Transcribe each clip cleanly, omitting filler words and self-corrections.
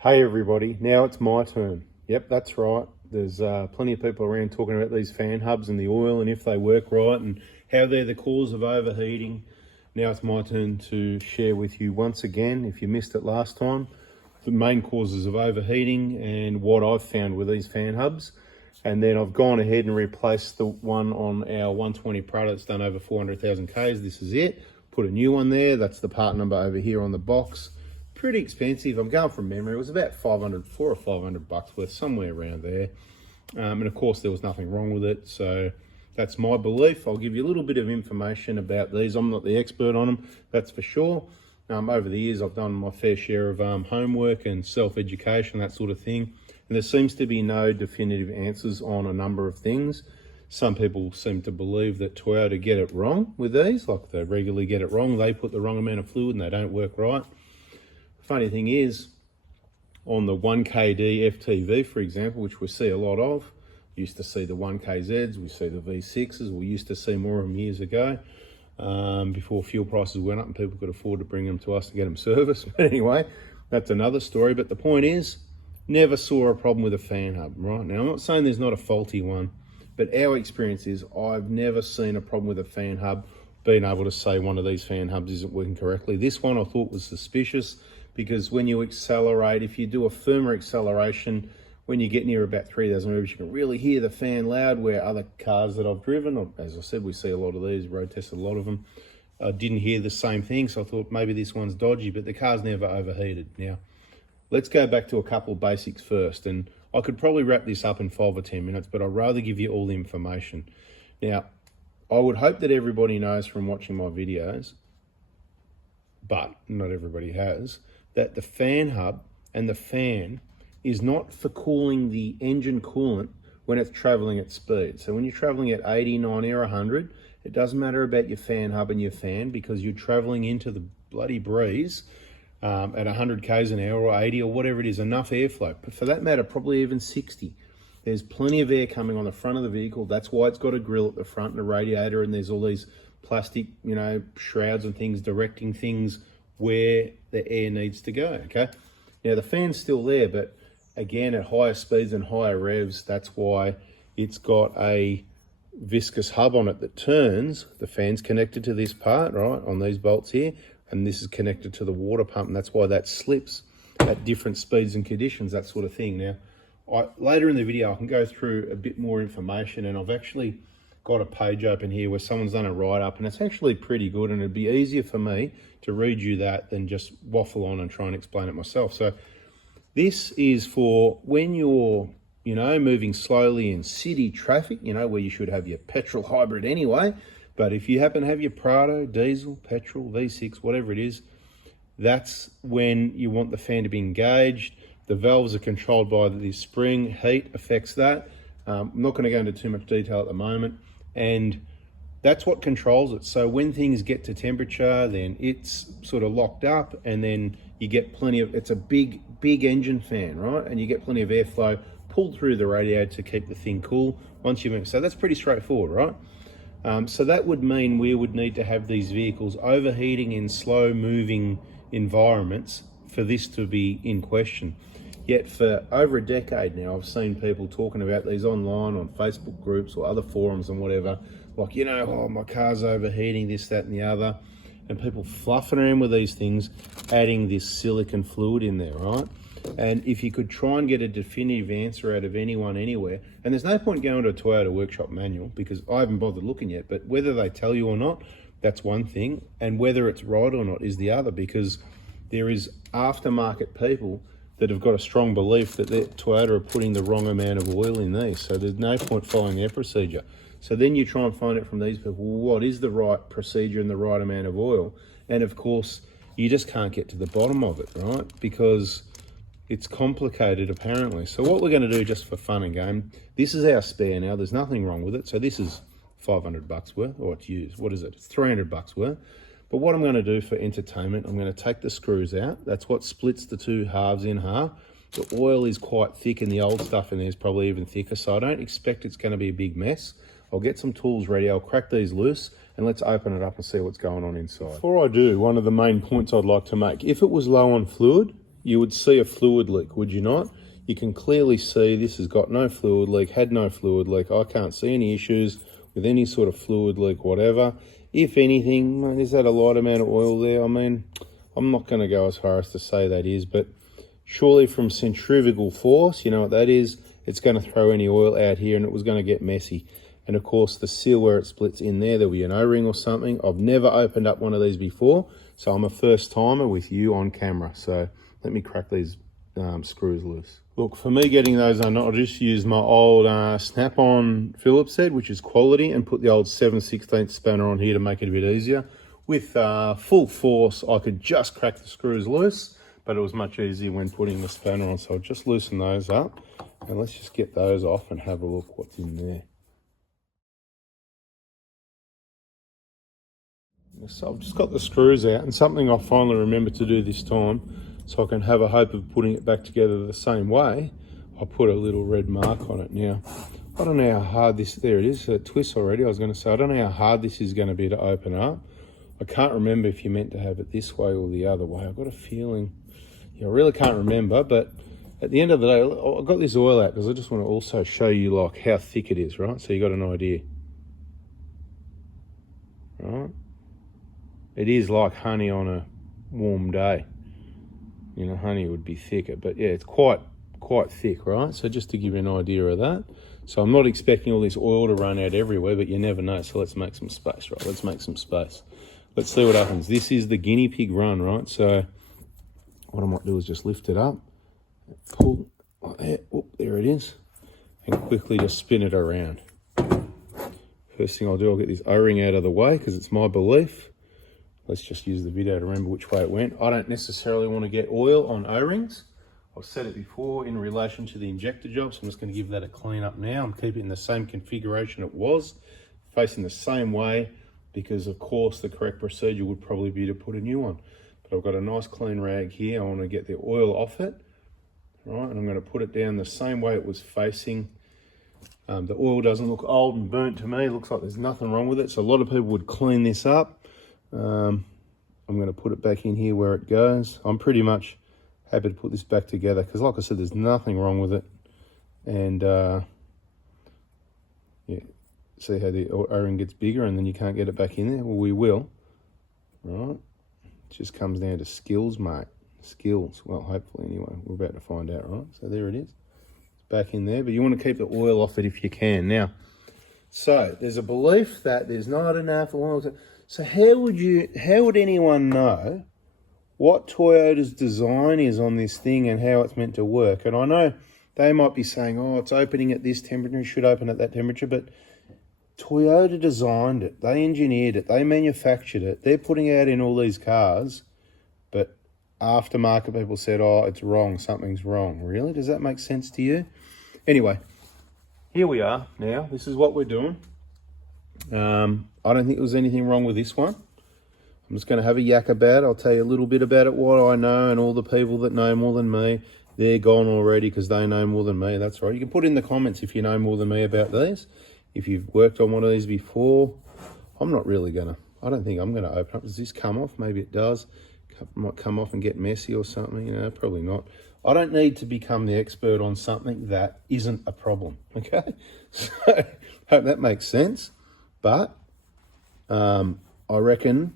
Hey everybody, now it's my turn. Yep, that's right. There's plenty of people around talking about these fan hubs and the oil and if they work right and how they're the cause of overheating. Now it's my turn to share with you once again, if you missed it last time, the main causes of overheating and what I've found with these fan hubs. And then I've gone ahead and replaced the one on our 120 Prada that's done over 400,000 Ks. This is it. Put a new one there. That's the part number over here on the box. Pretty expensive. I'm going from memory. It was about 400 or 500 bucks worth, somewhere around there. And of course, there was nothing wrong with it. So that's my belief. I'll give you a little bit of information about these. I'm not the expert on them, that's for sure. Over the years, I've done my fair share of homework and self-education, that sort of thing. And there seems to be no definitive answers on a number of things. Some people seem to believe that Toyota get it wrong with these, like they regularly get it wrong. They put the wrong amount of fluid and they don't work right. Funny thing is, on the 1KD FTV, for example, which we see a lot of, used to see the 1KZs, we see the V6s, we used to see more of them years ago, before fuel prices went up and people could afford to bring them to us to get them serviced. But anyway, that's another story. But the point is, never saw a problem with a fan hub, right? Now, I'm not saying there's not a faulty one, but our experience is I've never seen a problem with a fan hub, being able to say one of these fan hubs isn't working correctly. This one I thought was suspicious, because when you accelerate, if you do a firmer acceleration, when you get near about 3,000 revs, you can really hear the fan loud, where other cars that I've driven, or as I said, we see a lot of these, road tested a lot of them, didn't hear the same thing. So I thought maybe this one's dodgy, but the car's never overheated. Now, let's go back to a couple of basics first. And I could probably wrap this up in 5 or 10 minutes, but I'd rather give you all the information. Now, I would hope that everybody knows from watching my videos, but not everybody has, that the fan hub and the fan is not for cooling the engine coolant when it's traveling at speed. So when you're traveling at 80, 90 or 100, it doesn't matter about your fan hub and your fan, because you're traveling into the bloody breeze at 100 Ks an hour or 80 or whatever it is, enough airflow. But for that matter, probably even 60. There's plenty of air coming on the front of the vehicle. That's why it's got a grill at the front and a radiator, and there's all these plastic, shrouds and things directing things where the air needs to go, okay? Now the fan's still there, but again, at higher speeds and higher revs, that's why it's got a viscous hub on it that turns. The fan's connected to this part, right, on these bolts here, and this is connected to the water pump, and that's why that slips at different speeds and conditions, that sort of thing. Now, later in the video, I can go through a bit more information, and I've actually got a page open here where someone's done a write-up, and it's actually pretty good, and it'd be easier for me to read you that than just waffle on and try and explain it myself. So this is for when you're, moving slowly in city traffic, where you should have your petrol hybrid anyway. But if you happen to have your Prado, diesel, petrol, V6, whatever it is, that's when you want the fan to be engaged. The valves are controlled by the spring. Heat affects that. I'm not going to go into too much detail at the moment. And that's what controls it. So when things get to temperature, then it's sort of locked up, and then you get plenty of, it's a big engine fan, right? And you get plenty of airflow pulled through the radiator to keep the thing cool once you move. So that's pretty straightforward, right? So that would mean we would need to have these vehicles overheating in slow moving environments for this to be in question. Yet for over a decade now, I've seen people talking about these online on Facebook groups or other forums and whatever, like, oh, my car's overheating, this, that, and the other. And people fluffing around with these things, adding this silicon fluid in there, right? And if you could try and get a definitive answer out of anyone anywhere, and there's no point going to a Toyota workshop manual, because I haven't bothered looking yet, but whether they tell you or not, that's one thing. And whether it's right or not is the other, because there is aftermarket people that have got a strong belief that Toyota are putting the wrong amount of oil in these. So there's no point following their procedure. So then you try and find it from these people, well, what is the right procedure and the right amount of oil? And of course, you just can't get to the bottom of it, right? Because it's complicated apparently. So what we're gonna do, just for fun and game, this is our spare now, there's nothing wrong with it. So this is 500 bucks worth, or it's used, what is it? It's 300 bucks worth. But what I'm gonna do for entertainment, I'm gonna take the screws out. That's what splits the two halves in half. The oil is quite thick, and the old stuff in there is probably even thicker, so I don't expect it's gonna be a big mess. I'll get some tools ready, I'll crack these loose, and let's open it up and see what's going on inside. Before I do, one of the main points I'd like to make, if it was low on fluid, you would see a fluid leak, would you not? You can clearly see this has got no fluid leak, had no fluid leak. I can't see any issues with any sort of fluid leak, whatever. If anything, man, is that a light amount of oil there? I mean, I'm not going to go as far as to say that is, but surely from centrifugal force, you know what that is, it's going to throw any oil out here and it was going to get messy. And of course, the seal where it splits in there, there'll be an O-ring or something. I've never opened up one of these before, so I'm a first timer with you on camera. So let me crack these screws loose. Look, for me getting those on, I'll just use my old snap-on Phillips head, which is quality, and put the old 7/16 spanner on here to make it a bit easier. With full force, I could just crack the screws loose, but it was much easier when putting the spanner on. So I'll just loosen those up, and let's just get those off and have a look what's in there. So I've just got the screws out, and something I finally remembered to do this time, so I can have a hope of putting it back together the same way. I put a little red mark on it. Now, I don't know how hard this, there it is, it twists already. I was going to say, I don't know how hard this is going to be to open up. I can't remember if you meant to have it this way or the other way. I've got a feeling, yeah, I really can't remember, but at the end of the day, I got this oil out because I just want to also show you like how thick it is, right? So you got an idea, right? It is like honey on a warm day. You know, honey would be thicker, but yeah, it's quite thick, right? So just to give you an idea of that. So I'm not expecting all this oil to run out everywhere, but you never know. So let's make some space, right? Let's make some space. Let's see what happens. This is the guinea pig run, right? So what I might do is just lift it up, pull like that. Oh, there it is. And quickly just spin it around. First thing I'll do, I'll get this O-ring out of the way because it's my belief. Let's just use the video to remember which way it went. I don't necessarily want to get oil on O-rings. I've said it before in relation to the injector job, so I'm just going to give that a clean up now. I'm keeping it in the same configuration it was, facing the same way, because of course the correct procedure would probably be to put a new one. But I've got a nice clean rag here. I want to get the oil off it, right? And I'm going to put it down the same way it was facing. The oil doesn't look old and burnt to me. It looks like there's nothing wrong with it. So a lot of people would clean this up. I'm going to put it back in here where it goes. I'm pretty much happy to put this back together because, like I said, there's nothing wrong with it. And yeah, see how the O-ring gets bigger and then you can't get it back in there? Well, we will, right? It just comes down to skills, mate. Skills. Well, hopefully anyway. We're about to find out, right? So there it is. It's back in there, but you want to keep the oil off it if you can. Now, so there's a belief that there's not enough oil to... So how would anyone know what Toyota's design is on this thing and how it's meant to work? And I know they might be saying, oh, it's opening at this temperature, it should open at that temperature, but Toyota designed it, they engineered it, they manufactured it, they're putting it out in all these cars, but aftermarket people said, oh, it's wrong, something's wrong. Really? Does that make sense to you? Anyway, here we are now. This is what we're doing. I don't think there was anything wrong with this one. I'm just going to have a yak about it. I'll tell you a little bit about it, what I know, and all the people that know more than me, they're gone already because they know more than me. That's right. You can put in the comments if you know more than me about these. If you've worked on one of these before, I'm not really going to, I don't think I'm going to open up. Does this come off? Maybe it does. It might come off and get messy or something. You know, probably not. I don't need to become the expert on something that isn't a problem. Okay? So, hope that makes sense. But I reckon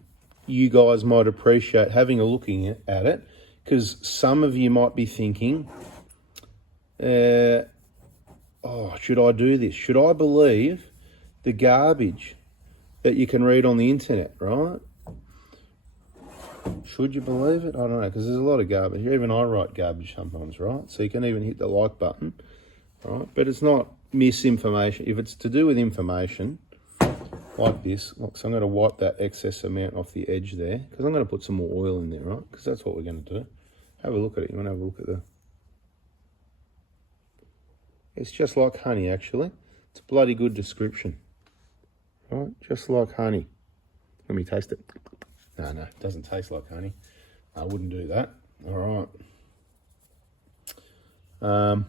you guys might appreciate having a looking at it, because some of you might be thinking, oh, should I do this? Should I believe the garbage that you can read on the internet, right? Should you believe it? I don't know, because there's a lot of garbage. Even I write garbage sometimes, right? So you can even hit the like button, right? But it's not misinformation. If it's to do with information, like this, look, so I'm going to wipe that excess amount off the edge there, because I'm going to put some more oil in there, right? Because that's what we're going to do. Have a look at it. You want to have a look at the... It's just like honey, actually. It's a bloody good description, right? Just like honey. Let me taste it. No, it doesn't taste like honey. I wouldn't do that. All right.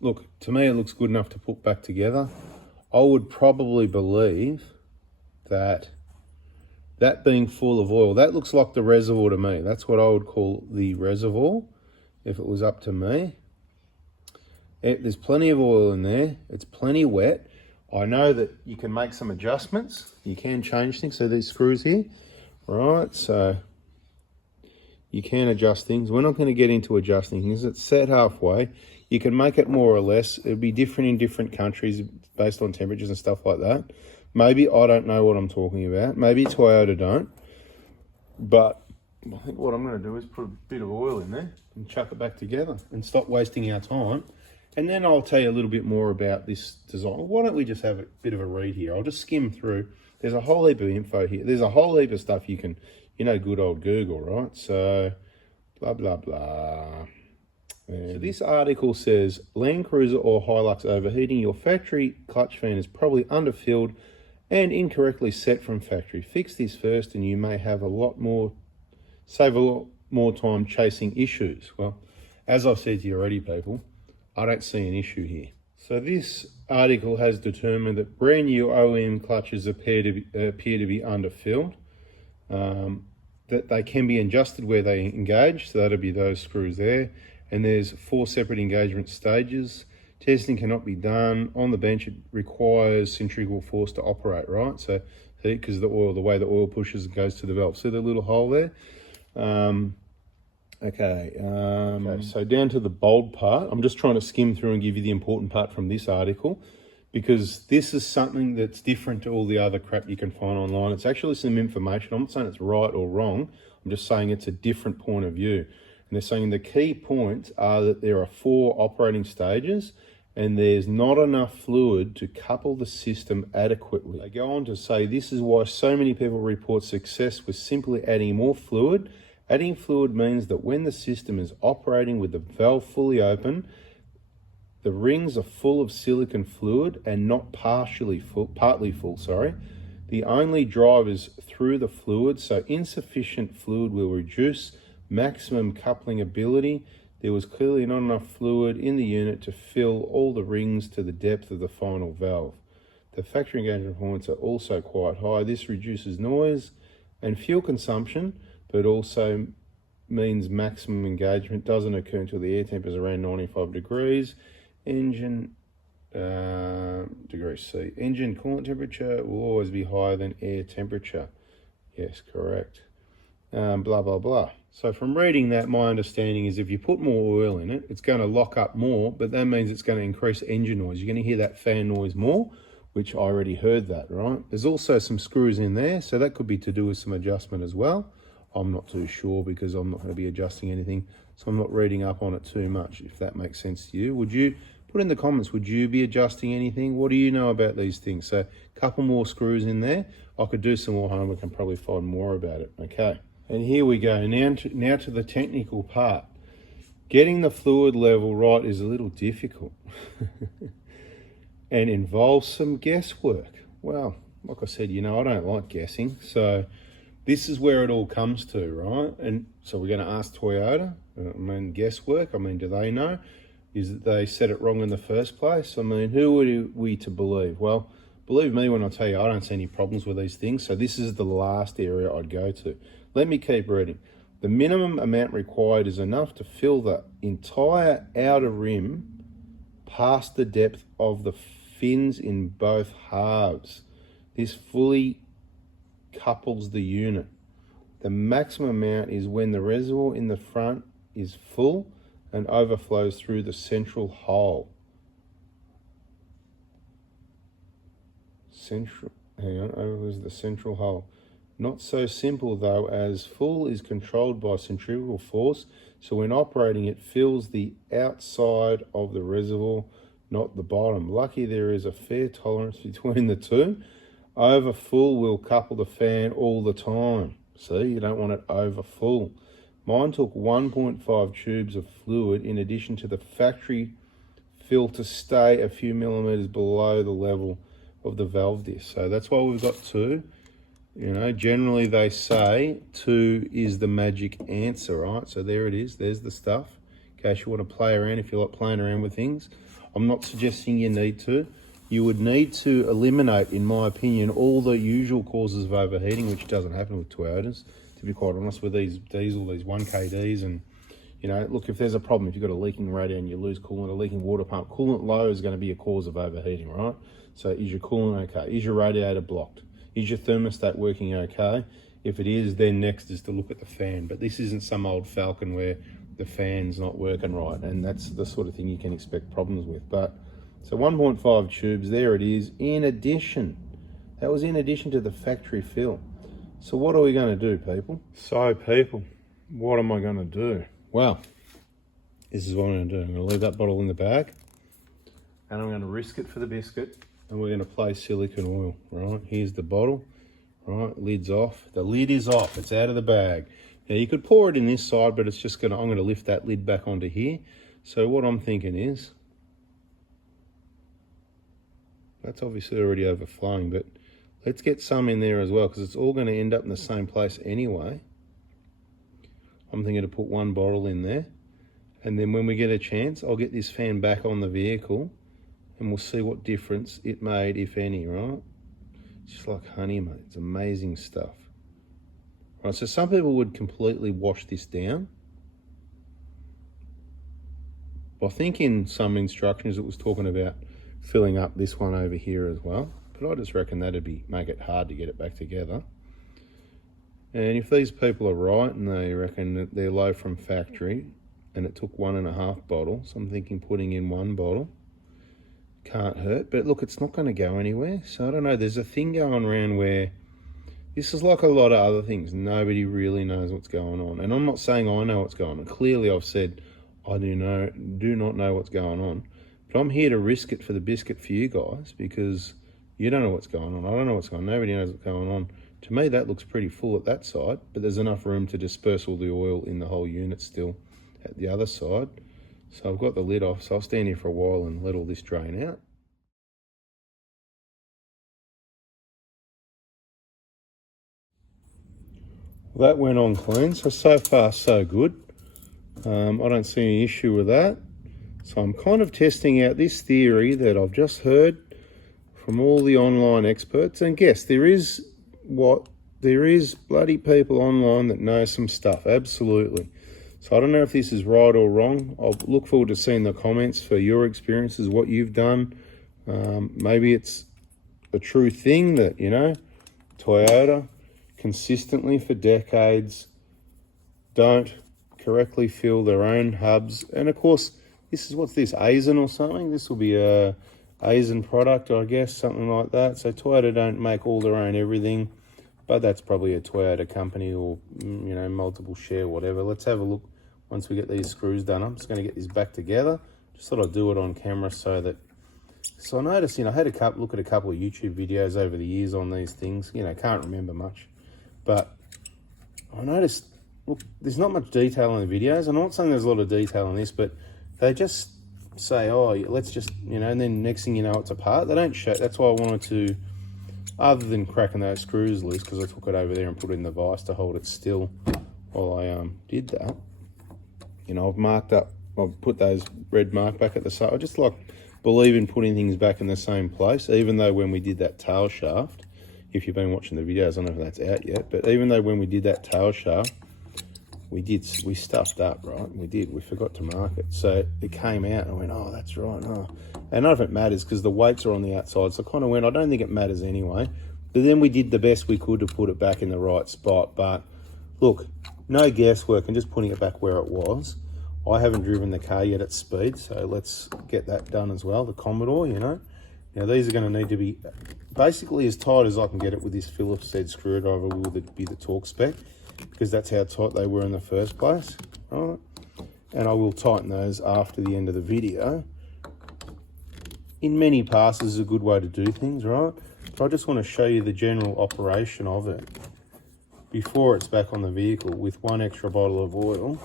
Look, to me, it looks good enough to put back together. I would probably believe that being full of oil, that looks like the reservoir to me. That's what I would call the reservoir. if it was up to me. There's plenty of oil in there. It's plenty wet. I know that you can make some adjustments. You can change things. So these screws here, right? So you can adjust things. We're not going to get into adjusting things. It's set halfway. You can make it more or less. It'll be different in different countries based on temperatures and stuff like that. Maybe I don't know what I'm talking about. Maybe Toyota don't. But I think what I'm going to do is put a bit of oil in there and chuck it back together and stop wasting our time. And then I'll tell you a little bit more about this design. Why don't we just have a bit of a read here? I'll just skim through. There's a whole heap of info here. There's a whole heap of stuff you can, good old Google, right? So, blah, blah, blah. So this article says, Land Cruiser or Hilux overheating, your factory clutch fan is probably underfilled and incorrectly set from factory. Fix this first and you may have save a lot more time chasing issues. Well, as I've said to you already, people, I don't see an issue here. So this article has determined that brand new OEM clutches appear to be underfilled, that they can be adjusted where they engage, so that'll be those screws there, and there's 4 separate engagement stages. Testing cannot be done on the bench. It requires centrifugal force to operate, right? So because the way the oil pushes and goes to the valve. See the little hole there? Okay, so down to the bold part. I'm just trying to skim through and give you the important part from this article, because this is something that's different to all the other crap you can find online. It's actually some information. I'm not saying it's right or wrong. I'm just saying it's a different point of view. And they're saying the key points are that there are 4 operating stages and there's not enough fluid to couple the system adequately. They go on to say this is why so many people report success with simply adding more fluid. Adding fluid means that when the system is operating with the valve fully open, the rings are full of silicon fluid and not partly full. The only drive is through the fluid, so insufficient fluid will reduce maximum coupling ability. There was clearly not enough fluid in the unit to fill all the rings to the depth of the final valve. The factory engagement points are also quite high. This reduces noise and fuel consumption, but also means maximum engagement doesn't occur until the air temp is around 95 degrees. Engine degrees C. Engine coolant temperature will always be higher than air temperature. Yes, correct. Blah, blah, blah. So from reading that, my understanding is if you put more oil in it, it's going to lock up more, but that means it's going to increase engine noise. You're going to hear that fan noise more, which I already heard that, right? There's also some screws in there, so that could be to do with some adjustment as well. I'm not too sure because I'm not going to be adjusting anything, so I'm not reading up on it too much, if that makes sense to you. Would you, put in the comments, would you be adjusting anything? What do you know about these things? So a couple more screws in there. I could do some more homework and probably find more about it. Okay, and here we go. Now to the technical part. Getting the fluid level right is a little difficult and involves some guesswork. Well, like I said, I don't like guessing, so this is where it all comes to, right? And so we're going to ask Toyota. Guesswork. Do they know? Is that they said it wrong in the first place? Who are we to believe? Well, believe me when I tell you I don't see any problems with these things. So this is the last area I'd go to. Let me keep reading. The minimum amount required is enough to fill the entire outer rim past the depth of the fins in both halves. This fully couples the unit. The maximum amount is when the reservoir in the front is full and overflows through the central hole. Overflows the central hole. Not so simple though, as full is controlled by centrifugal force, so when operating it fills the outside of the reservoir, not the bottom. Lucky there is a fair tolerance between the two. Over full will couple the fan all the time. See, you don't want it over full. Mine took 1.5 tubes of fluid in addition to the factory fill to stay a few millimeters below the level of the valve disc. So that's why we've got 2. Generally they say 2 is the magic answer, right? So there it is. There's the stuff. In case you want to play around, if you like playing around with things. I'm not suggesting you need to. You would need to eliminate, in my opinion, all the usual causes of overheating, which doesn't happen with Toyotas, to be quite honest, with these diesel, these 1KDs and, You know, look, if there's a problem, if you've got a leaking radiator and you lose coolant, a leaking water pump, coolant low is going to be a cause of overheating, right? So is your coolant okay? Is your radiator blocked? Is your thermostat working okay? If it is, then next is to look at the fan. But this isn't some old Falcon where the fan's not working right, and that's the sort of thing you can expect problems with. But so 1.5 tubes, there it is. In addition, that was in addition to the factory fill. So what are we going to do, people? So people, what am I going to do? Well, this is what I'm going to do. I'm going to leave that bottle in the bag, and I'm going to risk it for the biscuit, and we're going to place silicone oil, right? Here's the bottle, right? Lid's off. The lid is off. It's out of the bag. Now, you could pour it in this side, but it's just going to, I'm going to lift that lid back onto here. So what I'm thinking is, that's obviously already overflowing, but let's get some in there as well, because it's all going to end up in the same place anyway. I'm thinking to put one bottle in there, and then when we get a chance, I'll get this fan back on the vehicle and we'll see what difference it made, if any, right? It's just like honey, mate. It's amazing stuff. Right, so some people would completely wash this down. I think in some instructions it was talking about filling up this one over here as well, but I just reckon that'd make it hard to get it back together. And if these people are right and they reckon that they're low from factory and it took 1.5 bottles, I'm thinking putting in 1 bottle can't hurt. But look, it's not going to go anywhere. So I don't know, there's a thing going around where this is like a lot of other things. Nobody really knows what's going on. And I'm not saying I know what's going on. Clearly I've said I do not know what's going on. But I'm here to risk it for the biscuit for you guys, because you don't know what's going on. I don't know what's going on. Nobody knows what's going on. To me, that looks pretty full at that side, but there's enough room to disperse all the oil in the whole unit still at the other side. So I've got the lid off, so I'll stand here for a while and let all this drain out. Well, that went on clean, so far so good. I don't see any issue with that. So I'm kind of testing out this theory that I've just heard from all the online experts. And guess there is bloody people online that know some stuff, absolutely. So I don't know if this is right or wrong. I'll look forward to seeing the comments for your experiences, what you've done. Maybe it's a true thing that, you know, Toyota consistently for decades don't correctly fill their own hubs. And of course, this is, what's this, Asian or something? This will be a Asian product, I guess, something like that. So Toyota don't make all their own everything, but that's probably a Toyota company or, you know, multiple share, whatever. Let's have a look once we get these screws done. I'm just going to get this back together. Just thought I'd do it on camera so I noticed, you know, I had a look at a couple of YouTube videos over the years on these things. You know, can't remember much, but I noticed, look, there's not much detail in the videos. I'm not saying there's a lot of detail in this, but they just say, oh, let's just, you know, and then next thing you know, it's apart. They don't show. That's why I wanted to, other than cracking those screws loose, because I took it over there and put it in the vise to hold it still while I did that. You know, I've put those red mark back at the side. I just believe in putting things back in the same place, even though when we did that tail shaft, if you've been watching the videos, I don't know if that's out yet, but even though when we did that tail shaft, we stuffed up, right? We forgot to mark it. So it came out and I went, oh, that's right. Oh. And none of it matters because the weights are on the outside. So I kind of went, I don't think it matters anyway. But then we did the best we could to put it back in the right spot. But look, no guesswork and just putting it back where it was. I haven't driven the car yet at speed, so let's get that done as well. The Commodore, you know. Now these are going to need to be basically as tight as I can get it with this Phillips head screwdriver will be the torque spec, because that's how tight they were in the first place. All right. And I will tighten those after the end of the video. In many passes is a good way to do things, right? But I just want to show you the general operation of it before it's back on the vehicle with 1 extra bottle of oil.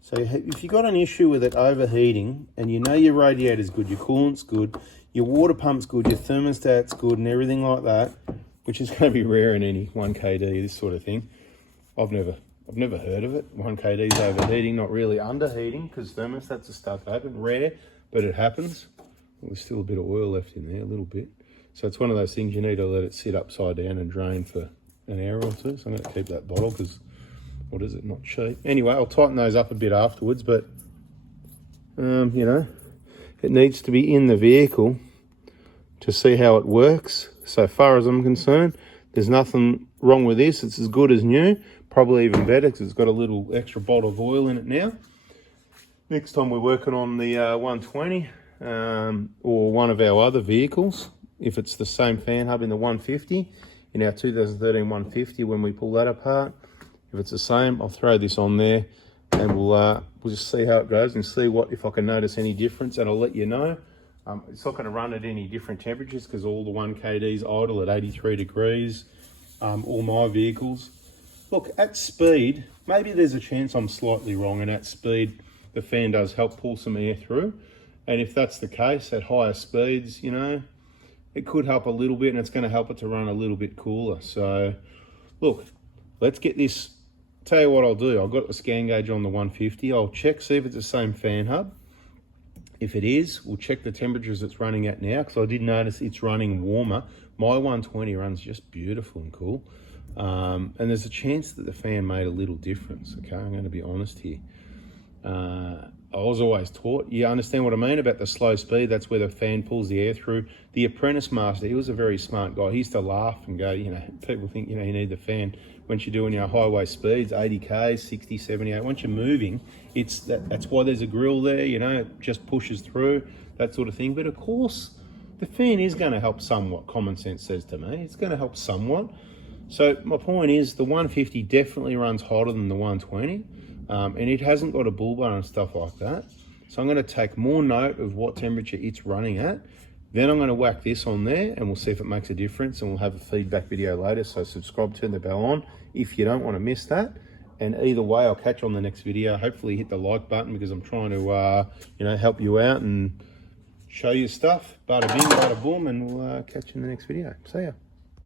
So if you've got an issue with it overheating and you know your radiator's good, your coolant's good, your water pump's good, your thermostat's good and everything like that, which is going to be rare in any 1KD, this sort of thing. I've never heard of it. 1KD's overheating, not really underheating, because thermostats are stuck open. Rare, but it happens. Well, there's still a bit of oil left in there, a little bit. So it's one of those things you need to let it sit upside down and drain for an hour or two. So I'm going to keep that bottle because what is it, not cheap. Anyway, I'll tighten those up a bit afterwards, but you know, it needs to be in the vehicle to see how it works. So far as I'm concerned, there's nothing wrong with this. It's as good as new, probably even better because it's got a little extra bottle of oil in it now. Next time we're working on the 120 or one of our other vehicles, if it's the same fan hub in the 150, in our 2013 150 when we pull that apart, if it's the same, I'll throw this on there and we'll just see how it goes and see if I can notice any difference, and I'll let you know. It's not going to run at any different temperatures because all the 1KDs idle at 83 degrees, all my vehicles. Look, at speed, maybe there's a chance I'm slightly wrong, and at speed the fan does help pull some air through. And if that's the case, at higher speeds, you know, it could help a little bit, and it's going to help it to run a little bit cooler. So, look, let's get this. Tell you what I'll do. I've got the scan gauge on the 150. I'll check, see if it's the same fan hub. If it is, we'll check the temperatures it's running at now, because I did notice it's running warmer. My 120 runs just beautiful and cool. And there's a chance that the fan made a little difference, okay? I'm going to be honest here. I was always taught, you understand what I mean about the slow speed, that's where the fan pulls the air through. The apprentice master, he was a very smart guy. He used to laugh and go, you know, people think, you know, you need the fan once you're doing your highway speeds, 80K, 60, 78. Once you're moving, that's why there's a grill there, you know, it just pushes through, that sort of thing. But of course, the fan is going to help somewhat, common sense says to me. It's going to help somewhat. So my point is the 150 definitely runs hotter than the 120. And it hasn't got a bull bar and stuff like that. So I'm going to take more note of what temperature it's running at. Then I'm going to whack this on there and we'll see if it makes a difference, and we'll have a feedback video later. So subscribe, turn the bell on if you don't want to miss that. And either way, I'll catch you on the next video. Hopefully hit the like button because I'm trying to, you know, help you out and show you stuff. Bada bing, bada boom, and we'll catch you in the next video. See ya.